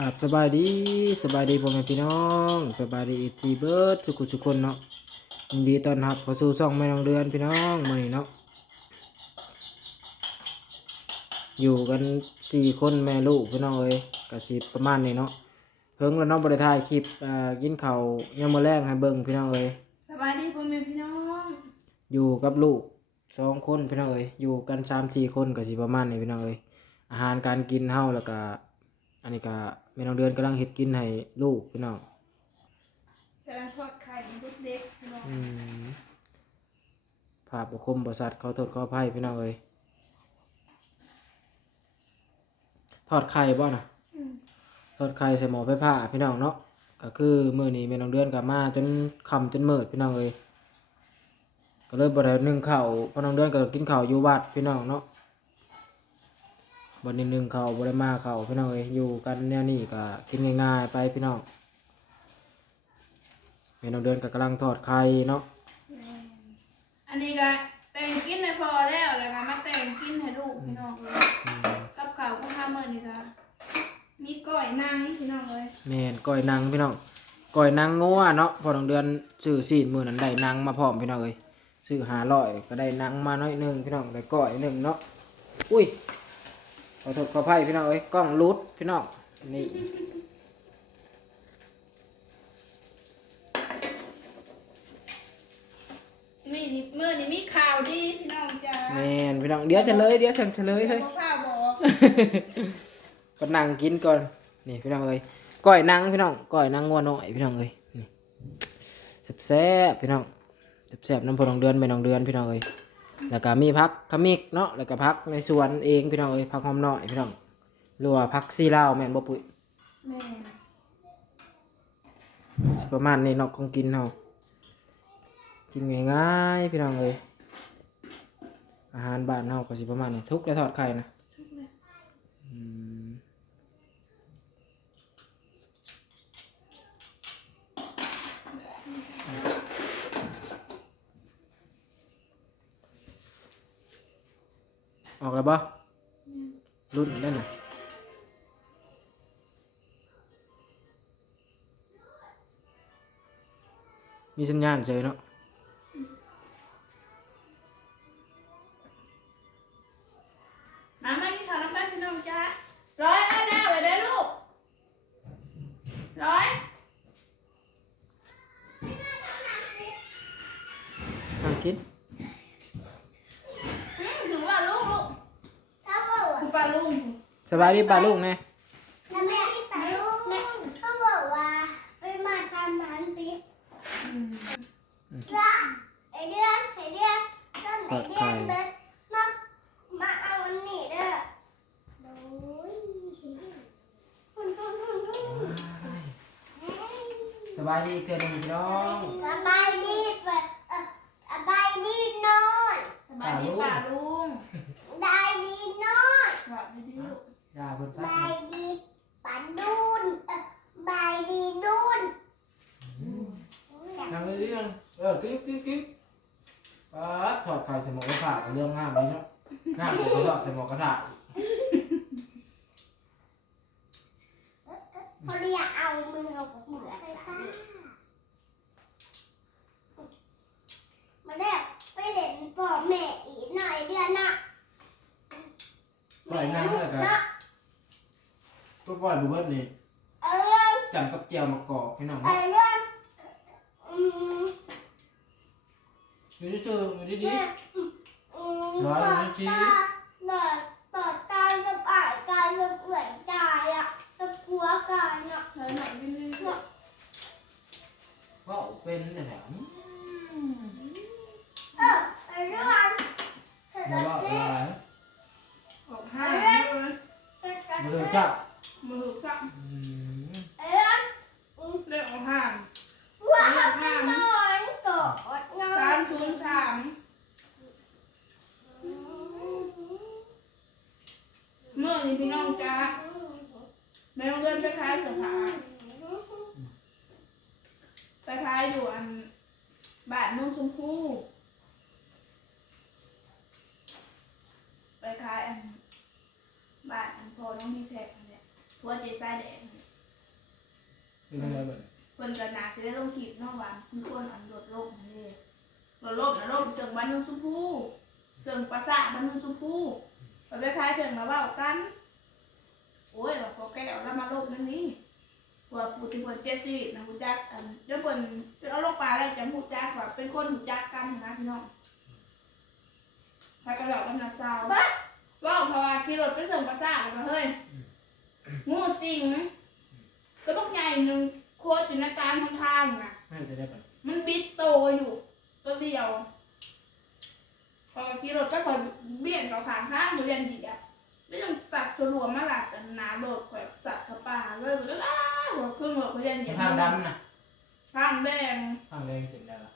อ่าสบายดีสบายดีพ่อแม่พี่น้องสบายดีอีทีเบิร์ดทุกคนทุกคนเนาะยินดีต้อนรับเข้าสู่ช่องแม่น้องเดือนพี่น้องมื้อนี้เนาะอยู่กันสี่คนแม่ลูกพี่น้องเอ้ยก็สิประมาณนี้เนาะเพิ่งแล้วเนาะบ่ได้ถ่ายคลิปอ่ากินข้าวยามมื้อแรกให้เบิ่งพี่น้องเอ้ยสวัสดีพ่อแม่พี่น้องอยู่กับลูกสองคนพี่น้องเอ้ยอยู่กันสามสี่คนก็สิประมาณนี้พี่น้องเอ้ยอาหารการกินเฮาแล้วก็อันนี้ก็แม่น้องเดือนกำลังเฮ็ดกินให้ลูกพี่น้องกำลังทอดไข่เด็กๆพี่น้องอืมภาพบุคคมบริษัทเขาโทษเขาอภัยพี่น้องเอ้ยทอดไข่บ่นะอืมทอดไข่ใส่หม้อไฟผ้าพี่น้องเนาะก็คือมื้อนี้แม่น้องเดือนกลับมาจนค่ำจนมืดพี่น้องเอ้ยก็เลยบ่ได้นึ่งข้าวเพราะน้องเดือนก็กินข้าวอยู่วัดพี่น้องเนาะ บ่ได้นึ่งข้าวบ่ได้มาข้าวพี่น้องเอ้ยอยู่กันแนวนี้ก็กินง่ายๆไปพี่น้องแม่น้องเดือนก็กำลังทอดไข่เนาะอันนี้ก็แต่งกินให้พอแล้วแล้วก็มาแต่งกินให้ลูกพี่น้องเลยอืมกับข้าวก็ทำมื้อนี้ก็มีก้อยนางพี่น้องเลยแม่นก้อยนางพี่น้องก้อยนางงัวเนาะพอน้องเดือนซื้อซีนมื้อนั้นได้นางมาพร้อมพี่น้องเอ้ยซื้อ500ก็ได้นางมาน้อยหนึงพี่น้องได้ก้อยหนึงเนาะอุ้ย ขอโทษขออภัยพี่น้องเอ้ยกล้องหลุดพี่น้องนี่มีนี่มื้อนี้มีข่าวดีพี่น้องจ้าแม่นพี่น้องเดี๋ยวเฉลยเดี๋ยวเฉลยเฮ้ยบ่ข้าวบอกก็นั่งกินก่อนนี่พี่น้องเอ้ยก้อยนางพี่น้องก้อยนางงัวน้อยพี่น้องเอ้ยนี่แซ่บๆพี่น้องแซ่บๆน้ำพอน้องเดือนแม่น้องเดือนพี่น้องเอ้ย แล้วก็มีพักขมิกเนาะแล้วก็พักในสวนเองพี่น้องเอ้ยพักหอมน้อยพี่น้องหรือว่าพักซีลาวแม่นบ่ปุ้ยแม่สิประมาณนี้เนาะของกินเฮากินง่ายๆพี่น้องเอ้ยอาหารบ้านเฮาก็สิประมาณนี้ทุกและทอดไข่นะชุบเลย อืมออกแล้วบ่รุ่นได้น่ะมีสัญญาณเจอเนาะมามากินข้าวน้ำกันพี่น้องจ้าร้อยเอาแล้วไว้ได้อลูกร้อยนั่งกิน อืมถึงว่าลูกลูก ถ้าบอกว่า คุณป้าลุง สบายดีป่าลุงแน่แล้วแม่ที่ตาลูกเขาบอกว่าไปมาทำมันปิดจ้าไอเดือนไอเดือนต้นไอเดือนเบิดมามาเอาอันนี้เด้อโอ้ยหุ่นหุ่นหุ่นหุ่นสบายดีเตือนพี่น้องสบายดีเปิดเออสบายดีน้อนสบายดีป้าลุง ได้ดีนอน สวัสดีลูก อย่าเพิ่น ส ซัก บายดีปันดูนเออสบายดีดูน นั่งเลยดินั่งเออกินกินกินป๊าดถอดไข่ใส่หมอกกระทะ เรื่องงามเลยเนาะงามเลยเขาถอดใส่หมอกกระทะเขาเรียกเอามือเอากับเหมือไฟฟ้ามาเด็กไปเล่นพ่อแม่อีกหน่อยเดือนน่ะก้อยนางแล้วก็เนตัวก้อยบุเบิ้ลนี่จำกับเจียวมะกอกพี่น้องเอเนาะอยู่ซื่อๆอยู่ดีเนี่ยอืมร้อกับอ่ายกายกับเหนื่อยกายอะกับหัวกายอะเธอหน่อยพี่ลูกๆ ว่าเป็นแต่แถมเออไอ้เรื่องเธอมาจะว่าเจ๊อะไรออกห้าเลยเธอจะมาเจ๊เดินจับ มือจับ อืม ไอ้ เรื่องเรื่องออกห้าว่าไม่นอนกอดนอสานมศูนย์สามเมื่อนี้พี่น้องจ้าแม่ต้องเดินไปขายเสื้อผ้าไปขายอยู่อันบ้านนุ่งชมพู่ ไปขายอันบ้านอันพอน้องพี่แพรเนี่ยพัวเจ๊สายแดงเนี่ยเป็นยังไงบ้างเพิ่นก็น่าจะได้ลงคลิปเนาะว่ามีคนอันโดดโลกนี่โดดโลกนะโลกเชิงบ้านนุ่งชมพูเชิงปราสาทบ้านนุ่งชมพู ไปไปคล้ายเชิงมาเว้ากัน โอ้ยว่าพอแก้วแล้วมาโลกนั่นนี่ว่าผู้ที่เพิ่นเจ็ดชีวิตนะฮู้จักอันเดี๋ยวเพิ่นจะเอาลงปลาแล้วจะฮู้จักว่าเป็นคนฮู้จักกันนะพี่น้องพากันบอกกันนะสาวว่าเพราะว่าขี่รถไปส่งปราสาทมาเฮ้ยงูสิงก็ต้องใหญ่หนึ่งโคตรอยู่ในกลางทางๆนะไม่จะได้ปะมันบิดโตอยู่ตัวเดียว พอขี่รถก็คอยเบี่ยงกับขางข้างบริเวณดีอะไม่ต้องสัตว์ตัวรวมมาหลับกันหนาโลดคอยสัตว์สปาเลยแล้วอ้าวหัวเครื่องหัวเขาเรียนดีทางดำนะทางแดงทางแดงเสียงได้ละ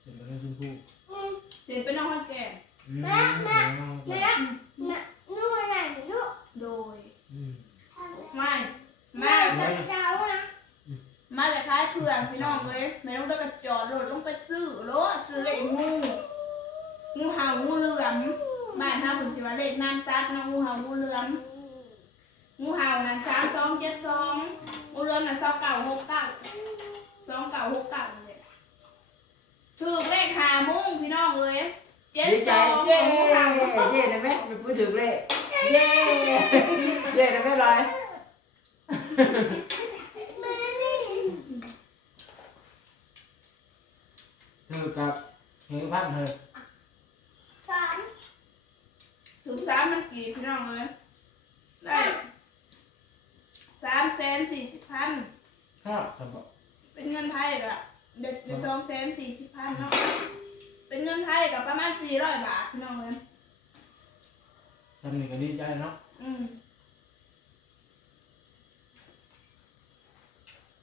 เสียงเป็นชมพูอืมเห็นเป็นน้องคนแก่อืมแม่แม่แม่แม่นู่นน่ะลูกโดยอืมทำอะไรไม่แม่มาจะเจ้าอะมาจากท้ายเขื่อนพี่น้องเลยไม่ต้องเดินกระจอดรถลงไปซื้อรถซื้อเลขงู งูเห่างูเหลือมบ้านท่าผมสิว่าเลขน้ำซัดเน้องงูเห่างูเหลือมงูเห่านั่นสามสองเจ็ดสองงูเรือนนั่นสองเก่าหกเก้าสองเก่าหกเก้าเลยถือเลขหามุ่งพี่น้องเอ้ยเจ็ดดีสใจองเย้งูเห่าเย้ได้ไหมไปพูดถึงเลยเย้เย้ได้ไหมลอยแม่นี่ถือกับเฮ้ยพันเลยสาม ถือสามมันกี่พี่น้องเอ้ยได้สามแสนสี่สิบพันครับสมบัติเป็นเงินไทยกับเด็ดเด็ดสองแสนสี่สิบพันเนาะเป็นเงินไทยกับประมาณสี่ร้อยบาทพี่น้องเอ้ยทำนี่ก็ดีใจเนาะอืม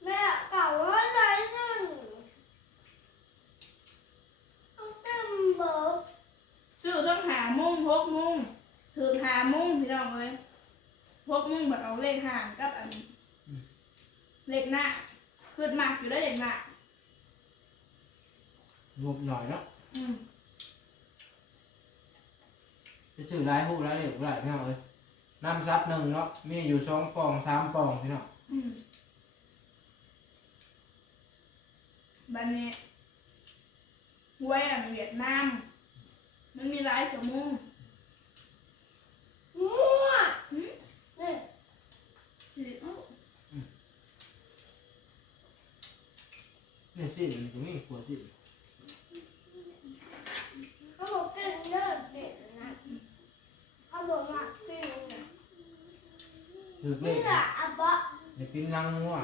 แม่เก่าว่าไหนนั่นเอาเต็มเบิก ซื้อต้องหามุ่งหกมุ่งถือหามุ่งพี่น้องเอ้ยหกมุ่งแบบเอาเลขห่างกับอันเล็กหน้าขึ้นมากอยู่ได้เด็กหน้างบหน่อยเนาะอืมจะชื่อร้ายหูร้ายเหลวร้ายพี่น้องเอ้ยน้ำซับหนึ่งเนาะมีอยู่สองปองสามปองพี่น้องอืมบันนี้หวยอันเวียดนาม มันมีหลายสมุงมั่วหึนี่สิเอ้านี่สิมันจะมีขวดสิเขาบอกกินเลิศเด็ดนะเขาบอกว่ากินนะถือเลนี่ขแหละอะบะจะกินนังงัว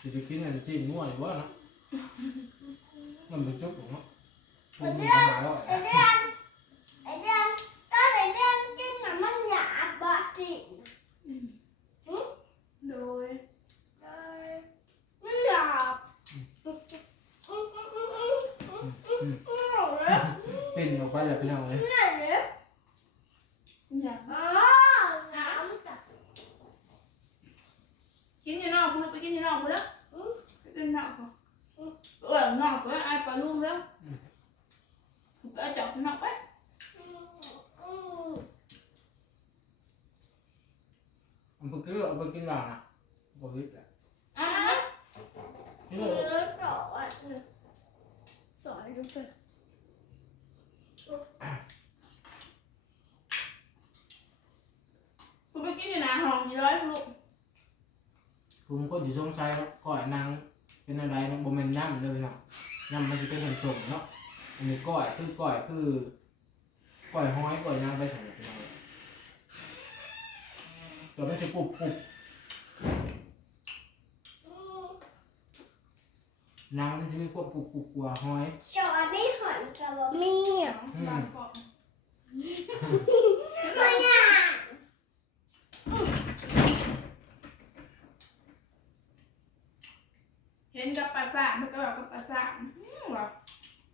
จะจะกินอันสิงัวอยู่บ่เนาะมันเป็นจุกของเนาะ เป็นออกไปแล้วพี่น้องเลยกินอยู่นอกคุณไปกินอยู่นอกคุณแล้วกินนอกคุณเออนอกคุณไอ้ปลาลูกแล้ว Tới chọc nọc ấy. Ông bực cái lựa bực cái nào. nè Bực cái lựa À Cái lựa Nó đỏ ạ. Đỏ đúng biết cái này là hồng gì đấy không Cũng có gì xong sai đó Gọi năng Cái này đây nó bố mình nhằm rồi nào? Nhằm nó chỉ cái hình sủng đó. อันนี้ก้อยคือก้อยคือก้อยห้อยก้อยย่างไปสำหรับพี่น้อตัวไม่ใช่ปุบปุบน้ำมันจะมีพวกปุบปุบกลัวหอย จอไม่หอนกับมี อืม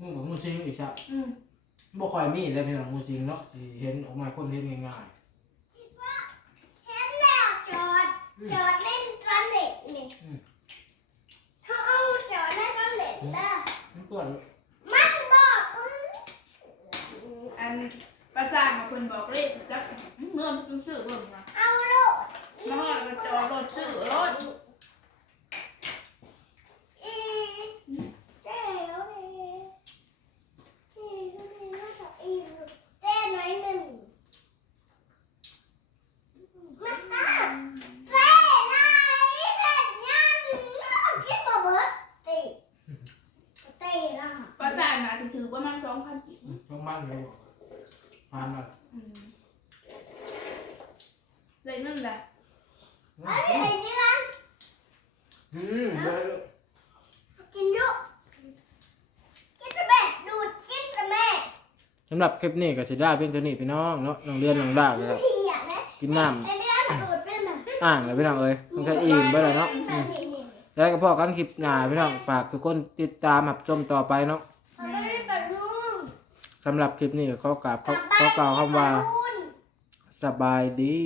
มูกับมูซิงอีกครับอืมบ่ค่อยมีเลยพี่น้องมูซิงเนาะสิเห็นออกมาคนเห็นง่ายเห็นแล้วจอดๆจอดเล่นกันเล็กนี่อืมเขาเอาจอดเล่นกันเล็กเด้อมันเปื้อนมันบอกปื้ออันปลาสามาคนบอกเลขจัก บิร์ดเตะเตะนะภาษนาจถือประมาณสองพักิ่งต้อมันเลยผ่านมาเลยนั่นแหละไม่ได้นี่นอืมได้กินเยอะกินจะแม่ดูดกินจะแม่สำหรับคลิปนี้ก็สิได้เพียงตัวนี้พี่น้องเนาะน้องเรียนน้องดาวนะครับกินน้ำอ่างเลยพี่น้องเอ้ยมันค่อิ่มไปเลยเนาะ แล้วก็พอกันคลิปหน้าพี่น้องฝากทุกคนติดตามหับชมต่อไปเนาะสำหรับคลิปนี้ก็ขอกราบขอขอกล่าวคำว่าสบายดี